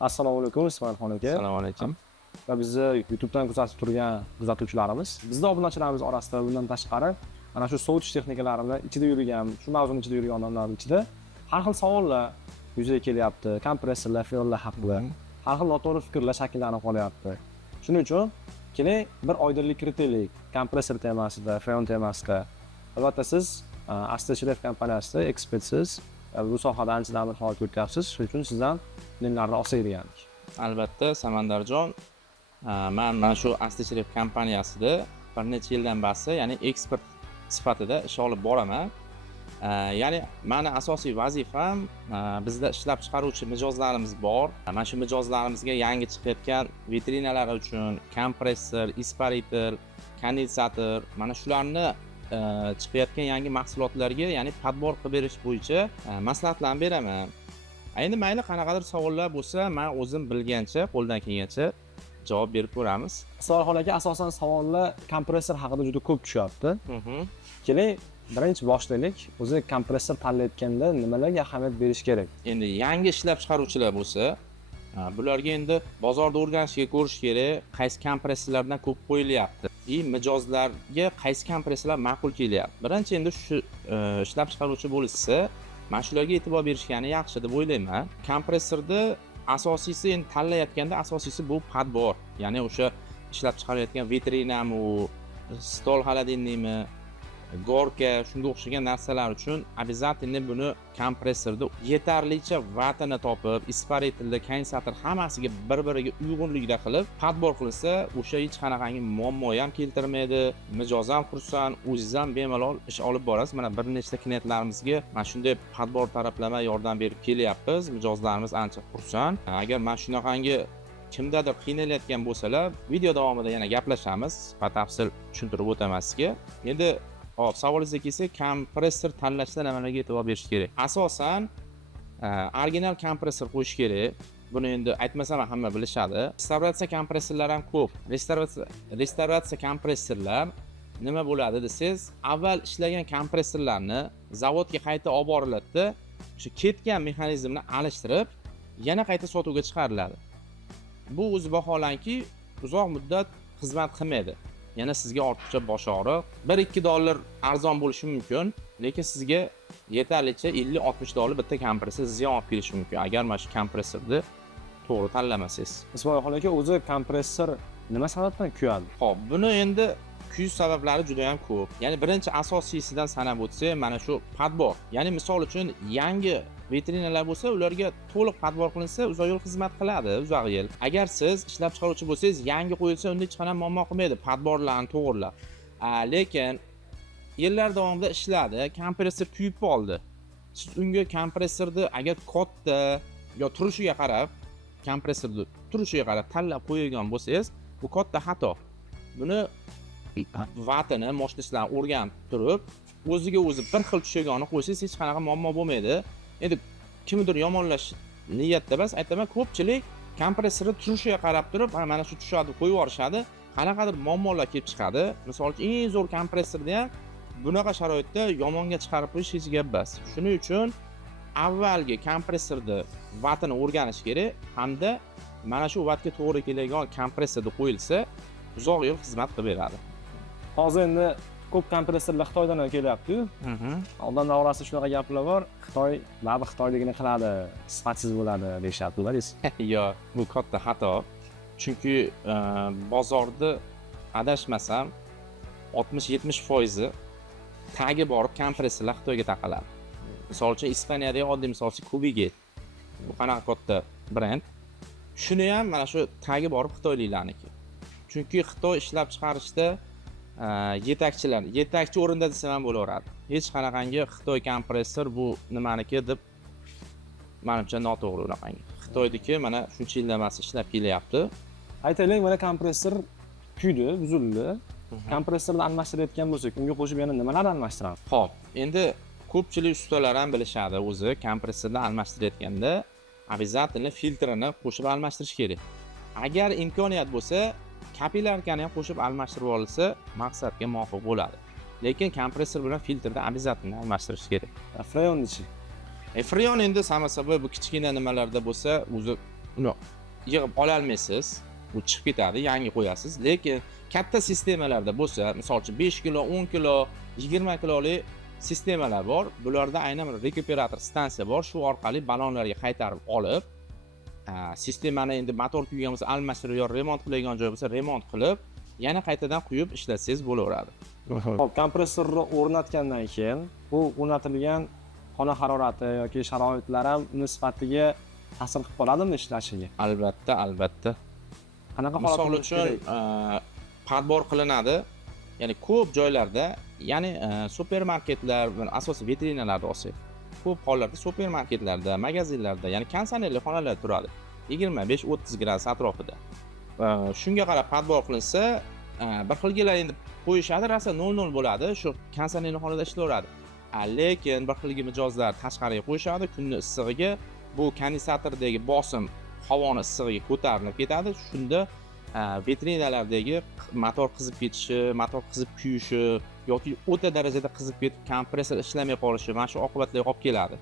Assalomu alaykum, Ismoilxon aka. Assalomu alaykum. Va bizni YouTubedan kuzatib turgan kuzatuvchilarimiz, bizni obunachilarimiz orasida bundan tashqari mana shu sovutish texnikalarini ichida yurgan, shu mavzuning ichida yurgan odamlar ichida har xil savollar yuzaga kelyapti. Kompressorlar, feollar haqida har xil noto'g'ri fikrlar shakllanib qolyapti. Shuning uchun keling bir oydinlik kiritaylik kompressor temasida, feon temasida. Albatta siz Astashiref kompaniyasida ekspertsiz, bu sohada anchadan beri faoliyat yurityapsiz. Shuning uchun sizdan dinlarni olsak degandik. Albatta, Samandarjon, men mana shu Astashiref kompaniyasida bir necha yildan beri, ya'ni ekspert sifatida ish olib boraman. Ya'ni meni asosiy vazifam bizda ishlab chiqaruvchi mijozlarimiz bor. Mana shu mijozlarimizga yangi chiqayotgan vitrinalar uchun kompressor, isparitor, kondensator, mana shularni chiqayotgan yangi mahsulotlarga, ya'ni podbor qilib berish bo'yicha maslahatlarni beraman. Endi mayli qanaqadir savollar bo'lsa, men o'zim bilgancha, qo'ldan kelgancha javob berib ko'ramiz. Ismoilxon aka, asosan savollar kompressor haqida juda ko'p tushyapti. Keling, birinchi boshlaylik. O'zi kompressor tanlayotganda nimalarga ahamiyat berish kerak? Endi yangi ishlab chiqaruvchilar bo'lsa, bularga endi bozorda o'rganishga ko'rish kerak, qaysi kompressorlardan ko'p qo'yilyapti. Mijozlarga qaysi kompressorlar ma'qul kelyapti. Birinchi endi shu ishlab chiqaruvchi bo'lsa, mana shularga e'tibor berishgani yaxshi deb o'ylayman. Kompressorda asosiysi, endi tanlayotganda asosiysi bu podbor. Ya'ni o'sha ishlab chiqarayotgan vitrinami, stol холодильникmi, gorka, shunga o'xshagan narsalar uchun обязательно buni kompressorda yetarlicha vatini topib, isparitorda, kondensator hammasiga bir-biriga uyg'unlikda qilib podbor qilinsa, o'sha hech qanaqangi muammo ham keltirmaydi. Mijoz ham xursand, o'zingiz ham bemalol ish olib borasiz. Mana bir nechta klientlarimizga mana shunday podbor taraflama yordam berib kelyapmiz. Mijozlarimiz ancha xursand. Agar mana shunaqangi kimdadir qiynalayotgan bo'lsalar, video davomida yana gaplashamiz, batafsil tushuntirib o'taman sizga. Endi savolingizga kelsak, kompressor tanlashda nimalarga e'tibor berish kerak? Asosan original kompressor qo'yish kerak. Buni endi aytmasam hamma bilishadi. Restavratsiya kompressorlar ham ko'p. Restavratsiya kompressorlar nima bo'ladi desangiz, avval ishlagan kompressorlarni zavodga qayta olib boriladi. Shu ketgan mexanizmni alishtirib, yana qayta sotuvga chiqariladi. Bu o'zi vaholanki uzoq muddat xizmat qilmaydi. Yana sizga ortiqcha bosh og'riq, 1-2 dollar arzon bo'lishi mumkin, lekin sizga yetarlicha 50-60 dollar bitta kompressor ziyon olib kelishi mumkin, agar mana shu kompressorni to'g'ri tanlamasangiz. Ismoilxon aka, o'zi kompressor nima sababdan kuyadi? Xo'p, buni endi kuyish sabablari juda ham ko'p. Ya'ni birinchi asosiysidan sanab o'tsak, mana shu podbor. Ya'ni misol uchun yangi vitrinalar bo'lsa, ularga to'liq podbor qilinsa, uzoq yo'l xizmat qiladi, uzoq yil. Agar siz ishlab chiqaruvchi bo'lsangiz, yangi qo'yilsa, unda hech qanday muammo qilmaydi, podborlarni to'g'rilab. Lekin yillar davomida ishladi, kompressor kuyib qoldi. Siz unga kompressorni agar katta yo turishiga qarab, kompressorni turishiga qarab tanlab qo'ygan bo'lsangiz, bu katta xato. Buni vatini, moshnasidan o'rganib turib, o'ziga o'zi bir xil tushagani qo'ysangiz, hech qanaqa muammo bo'lmaydi. Endi kimdir yomonlash niyatda emas, aytaman, ko'pchilik kompressorni turishiga qarab turib, mana shu tushadi qo'yib yuborishadi. Qanaqadir muammolar kelib chiqadi. Misol uchun, eng zo'r kompressorni ham bunaqa sharoitda yomonga chiqarib qo'yish hech gap emas. Shuning uchun avvalgi kompressorni vatini o'rganish kerak hamda mana shu vatga to'g'ri keladigan kompressorni qo'yilsa, uzoq yil xizmat qilib beradi. Hozir endi ko'p kompressorlar Xitoydan kelyapti-yu. Odamlar orasida shunaqa gaplar bor. Xitoy baribir xitoyligini qiladi, sifatsiz bo'ladi deyaptilar. Yo'q, bu katta xato. Chunki bozorda adashmasam 60-70% tagi borib kompressorlar Xitoyga taqaladi. Misol uchun Ispaniyada oddiy misol Kubigate. Bu qanaqa katta brend. Shuni ham mana shu tagi borib xitoyliklarniki. Chunki Xitoy ishlab chiqarishda yetakchi o'rinda desam ham bo'laveradi. Hech qanaqangi Xitoy kompressor bu nimaniki deb menimcha noto'g'ri unaqangi. Xitoydagi mana shuncha yildan beri ishlab kelyapti. Aytaylik, mana kompressor kuydi, buzildi. Kompressorni almashtirayotgan bo'lsak, unga qo'shib yana nimalarni almashtiramiz? Xo'p, endi ko'pchilik ustalar ham bilishadi, o'zi kompressorni almashtirayotganda обязательно filtrini qo'shib almashtirish kerak. Agar imkoniyat bo'lsa, kapilarkani ham qo'shib almashtirib olsa, maqsadga muvofiq bo'ladi. Lekin kompressor bilan filtrni обязательно almashtirish kerak. Freonchi. Freon endi samo собой bu kichkina nimalarda bo'lsa, o'zi uni yig'ib ola olmaysiz. U chiqib ketadi, yangi qo'yasiz. Lekin katta sistemalarda bo'lsa, misol uchun 5 kilo, 10 kilo, 20 kilolik sistemalar bor. Bularda aynan rekuperator stansiya bor. Shu orqali ballonlarga qaytarib olib, sistemani endi motor kuygan bo'lsa almashtirib yo remont qilingan joy bo'lsa remont qilib, yana qaytadan quyib ishlatsangiz bo'laveradi. Hop, kompressorni o'rnatgandan keyin bu o'rnatilgan xona harorati yoki sharoitlar ham uni sifatiga ta'sir qilib qoladimi ishlashiga? Albatta, albatta. Qanaqa Misol uchun padbor qilinadi. Ya'ni ko'p joylarda, ya'ni supermarketlar, asosiy vitrinalarda olsak, ko'p hollarda supermarketlarda, magazinlarda, ya'ni konditsionerli xonalar turadi. 25-30 gradus atrofida. Shunga qarab padbor qilinsa, bir xilgilar endi qo'yishadi, rosa 00 bo'ladi, shu konditsionerli xonada ishlayveradi. Lekin bir xilgi mijozlar tashqariga qo'yishadi, kunning issig'iga bu kondensatordagi bosim havoni issig'iga ko'tarilib ketadi. Shunda vitrinalardagi motor qizib ketishi, motor qizib kuyishi yoki o'ta darajada qizib ketib kompressor ishlamay qolishi mana shu oqibatlarga olib keladi.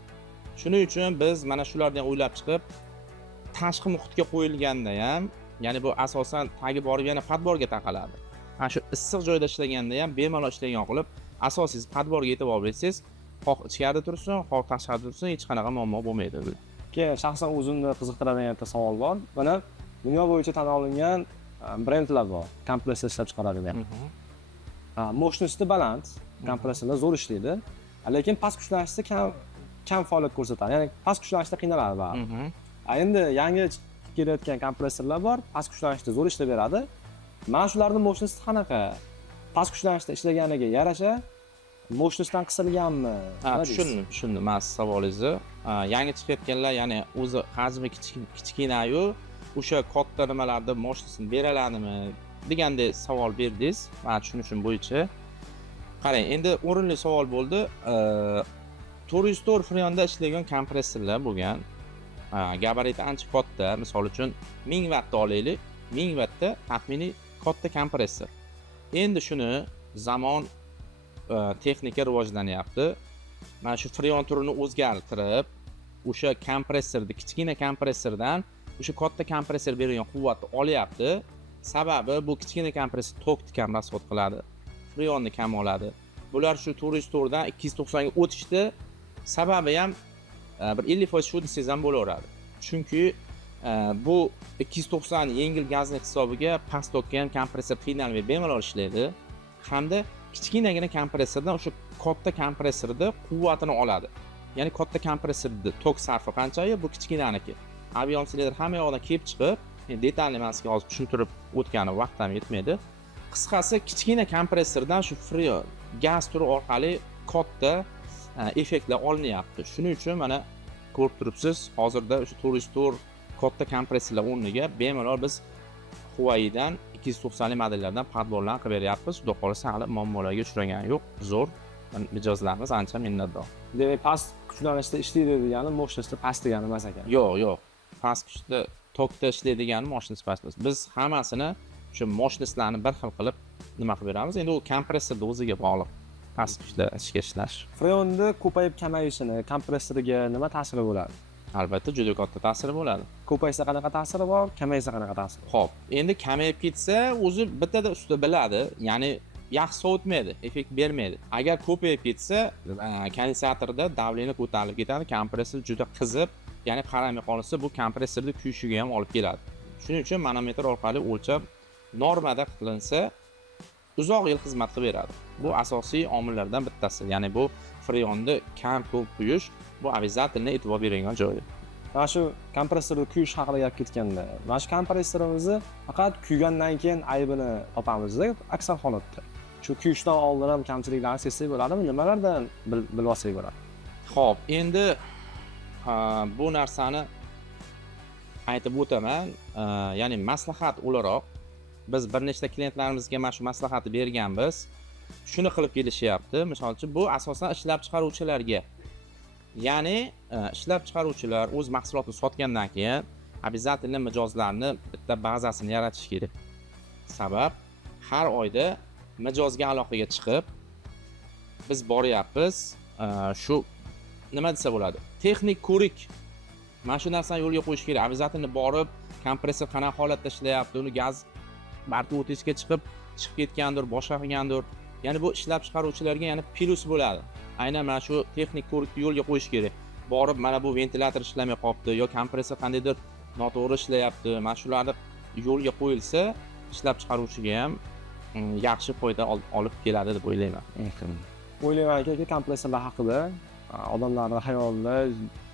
Shuning uchun biz mana shularni o'ylab chiqib, tashqi muhitga qo'yilganda ham, ya'ni bu asosan tagi borib yana padborga taqaladi. Mana shu issiq joyda ishlaganda ham bemalol ishlagan qilib, asosiy padborga yetib olsangiz, xoh ichkarida tursin, xoh tashqarida tursin, hech qanaqa muammo bo'lmaydi. Keyin shaxsan o'zimni qiziqtiradigan bitta savol bor. Buni dunyo bo'yicha tan olingan brendlar bor, kompressor ishlab chiqaradigan. Mощности baland, kompressorlar zo'r ishlaydi, lekin past kuchlanishda kam faoliyat ko'rsatadi. Ya'ni past kuchlanishda qiynaladi baribir. Endi yangi kelayotgan kompressorlar bor, past kuchlanishda zo'r ishlab beradi. Mana shularning mощности qanaqa? Past kuchlanishda ishlaganiga yarasha mощностьdan qisilganmi? Tushundim. Mana savolingizni. Yangi chiqayotganlar, ya'ni o'zi hajmi kichkina-yu, o'sha katta nimalarda mощностьni beraladimi degandek savol berdingiz. Men tushunishim bo'yicha. Qarang, endi o'rinli savol bo'ldi. 404 freonda ishlagan kompressorlar bo'lgan. Gabariti ancha katta, misol uchun 1000 vattni olaylik. 1000 vattda taxminiy katta kompressor. Endi shuni zamon texnika rivojlanyapti. Mana shu freon turini o'zgartirib, o'sha kompressorni, kichkina kompressordan o'sha katta kompressor bergan quvvatni olyapti. Sababi bu kichkina kompressor tokni kam rasxod qiladi, freonni kam oladi. Bular shu 404 dan 290 ga o'tishdi. Sababi ham bir 50% shu desangiz ham bo'laveradi. Chunki bu 290 yengil gazni hisobiga past tokka ham kompressor qiynalmay bemalol ishlaydi. Hamda kichkinagina kompressordan o'sha katta kompressorda quvvatini oladi. Ya'ni katta kompressorda tok sarfi qanchayi, bu kichkinaniki. Avion silindr hamma yoqdan kelib chiqib, detalli men sizga hozir tushuntirib o'tgani vaqt ham yetmaydi. Qisqasi, kichkina kompressordan shu freon gaz turi orqali katta effektlar olinyapti. Shuning uchun mana ko'rib turibsiz, hozirda o'sha 404 katta kompressorlar o'rniga bemalol biz Huawei'dan 290 modellardan padborlarni qilib beryapmiz. Xudo xolasa hali muammolarga uchragani yo'q. Zo'r mijozlarimiz ancha minnatdor. Demak, past kuchlanishda ishlaydi degani mощности past degani emas ekan. Yo'q. Past kuchda tokda ishlaydigan mощность past. Biz hammasini shu mощностьlarni bir xil qilib nima qilib beramiz. Endi u kompressorda o'ziga bog'liq. Past kuchda ishga ishlash. Freonni ko'payib kamayishini kompressoriga nima ta'siri bo'ladi? Albatta juda katta ta'siri bo'ladi. Ko'paysa qanaqa ta'siri bor, kamaysa qanaqa ta'siri? Xo'p, endi kamayib ketsa, o'zi bittada ustida biladi, ya'ni yaxshi sovutmaydi, effekt bermaydi. Agar ko'payib ketsa, kondensatorda davleniya ko'tarilib ketadi, kompressor juda qizib, ya'ni qaramay qolsa, bu kompressorda kuyishiga ham olib keladi. Shuning uchun manometr orqali o'lchab normada qilinsa, uzoq yil xizmat qilib beradi. Bu asosiy omillardan bittasi. Ya'ni bu freonni kam ko'p quyish, bu обязательно e'tibor berilgan joyi. Mana shu kompressorda kuyish haqida gap ketganda, mana shu kompressorimizni faqat kuygandan keyin aybini topamizda, aksar holatda. Shu kuyishdan oldin ham kamchiliklarni sezsak bo'ladimi? Nimalardan bilib olsak bo'ladi? Xo'p, endi bu narsani aytib o'taman. Ya'ni maslahat o'laroq biz bir nechta klientlarimizga mana shu maslahatni berganmiz. Shuni qilib kelishyapti. Misol uchun bu asosan ishlab chiqaruvchilarga. Ya'ni ishlab chiqaruvchilar o'z mahsulotini sotgandan keyin обязательно mijozlarni bitta bazasini yaratish kerak. Sabab har oyda mijozga aloqaga chiqib biz boryapmiz. Shu nima desa bo'ladi? Texnik ko'rik mana shu narsani yo'lga qo'yish kerak. Обязательно borib, kompressor qanaqa holatda ishlayapti, uni gaz balki o'tishga chiqib ketgandir, boshqa qilgandir. Ya'ni bu ishlab chiqaruvchilarga yana plus bo'ladi. Aynan mana shu texnik ko'rikni yo'lga qo'yish kerak. Borib, mana bu ventilyator ishlamay qolibdi, yo kompressor qandaydir noto'g'ri ishlayapti. Mana shularni yo'lga qo'yilsa, ishlab chiqaruvchiga ham yaxshi foyda olib keladi deb o'ylayman. O'ylaymanki, kompressorlar haqida odamlarning xayolida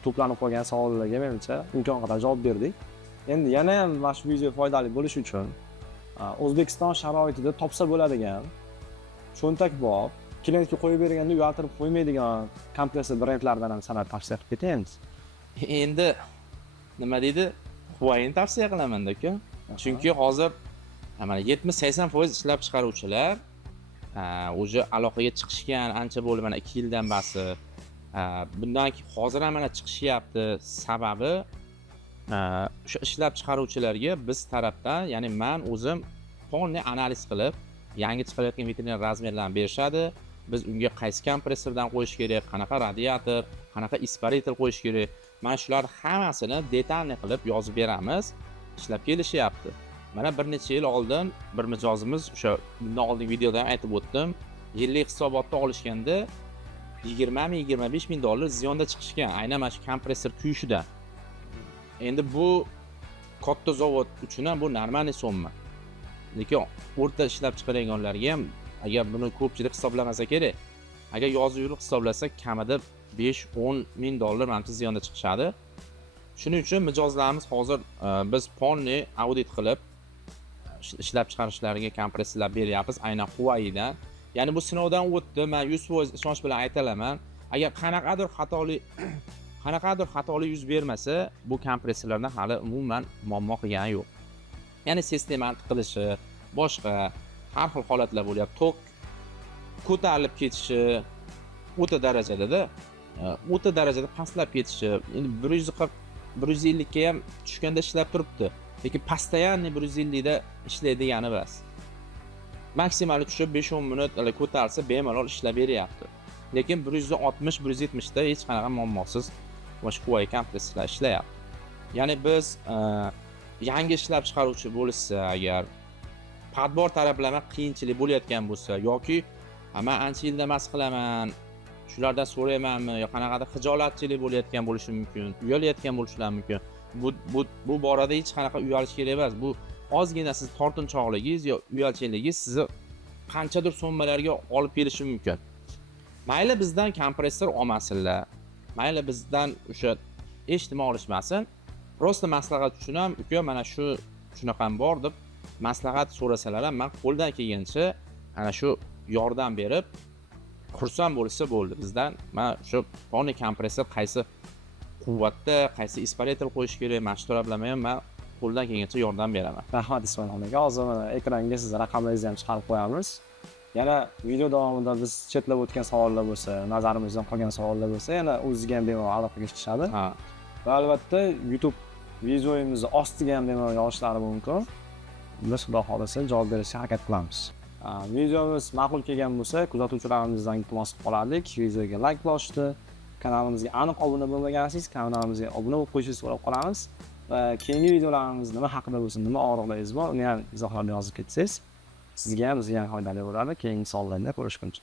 to'planib qolgan savollarga menimcha imkon qadar javob berdik. Endi yana ham mana shu video foydali bo'lishi uchun O'zbekiston sharoitida topsa bo'ladigan cho'ntakbop, klientga qo'yib berganda uyaltirib qo'ymaydigan kompressor brendlaridan ham sanab tavsiya qilib ketaymiz. Endi nima deydi? Huawei'ni tavsiya qilaman-da aka. Chunki hozir mana 70-80% ishlab chiqaruvchilar o'zi aloqaga chiqishgan ancha bo'ldi, mana 2 yildan basi. Bundan hozir ham mana chiqishyapti. Sababi o'sha ishlab chiqaruvchilarga biz tarafdan, ya'ni men o'zim polniy analiz qilib, yangi chiqayotgan veterinar razmerlarni berishadi. Biz unga qaysi kompressordan qo'yish kerak, qanaqa radiator, qanaqa isparitor qo'yish kerak, mana shular hammasini detalniy qilib yozib beramiz. Ishlab kelishyapti. Mana bir necha yil oldin bir mijozimiz, o'sha bundan oldingi videoda ham aytib o'tdim, yillik hisobotda olishganda 20-25 ming dollar ziyonda chiqishgan, aynan mana shu kompressor kuyishidan. Endi bu katta zavod uchun ham bu normalniy summa. Lekin o'rta ishlab chiqarganlarga ham agar buni ko'pchilik hisoblamasa kerak, agar yozib yurib hisoblasa kamida 5-10 ming dollar manimcha ziyonda chiqishadi. Shuning uchun mijozlarimiz hozir biz polniy audit qilib ishlab chiqarishlariga kompressorlar beryapmiz, aynan Huawei'dan. Ya'ni bu sinovdan o'tdi, men 100% ishonch bilan aytalaman. Agar qanaqadir xatolik yuz bermasa, bu kompressorlarda hali umuman muammo qilgani yo'q. Ya'ni sistemani tiqilishi, boshqa har xil holatlar bo'lyapti. Tok ko'tarilib ketishi o'ta darajada o'ta darajada pastlab ketishi. Endi 140-150 ga ham tushganda ishlab turibdi. Lekin постоянный 150 da ishlaydigani bas. Maksimali tushib 5-10 minut ko'tarsa bemalol ishlab beryapti. Lekin 160-170 da hech qanaqa muammosiz boshqa Huawei kompressorlar ishlayapti. Ya'ni biz yangi ishlab chiqaruvchi bo'lsa, agar padbor taraflama qiyinchilik bo'layotgan bo'lsa yoki men ancha yildan mas qilaman, shulardan so'raymanmi yo qanaqadir xijolatchilik bo'layotgan bo'lishi mumkin, uyalayotgan bo'lishlari mumkin. Bu borada hech qanaqa uyalish kerak emas. Bu ozgina siz tortinchoqligingiz yo uyalchiligingiz sizni qanchadir summalarga olib kelishi mumkin. Mayli bizdan kompressor olmasinlar, mayli bizdan o'sha eshitma olishmasin. Prosta maslahat uchun ham uka mana shunaqam bor deb maslahat so'rasalar ham men qo'ldan kelgancha ana shu yordam berib xursand bo'lsa bo'ldi. Bizdan men shu polniy kompressor qaysi quvvatda, qaysi isparitor qo'yish kerak, mana shu taraflarga ham men qo'ldan kelgancha yordam beraman. Rahmat Ismoilxon aka. Hozir mana ekranga siz raqamlaringizni ham chiqarib qo'yamiz. Yana video davomida biz chetlab o'tgan savollar bo'lsa, nazarimizdan qolgan savollar bo'lsa, yana o'zingizga ham bemalol aloqaga chiqishadi. Va albatta YouTube videoyimizni ostiga ham bemalol yozishlari mumkin. Biz xudo xolasa javob berishga harakat qilamiz. Videomiz ma'qul kelgan bo'lsa, kuzatuvchilarimizdan iltimos qilardik. Videoga like bosishni, kanalimizga aniq obuna bo'lmagansiz, kanalimizga obuna bo'lib qo'yishingizni so'rab qolamiz. Va keyingi videolarimiz nima haqida bo'lsin, nima og'riqlaringiz bor, uni ham izohlarni yozib ketsangiz, sizga ham bizga ham foydali bo'ladi. Keyingi savollarda ko'rishguncha.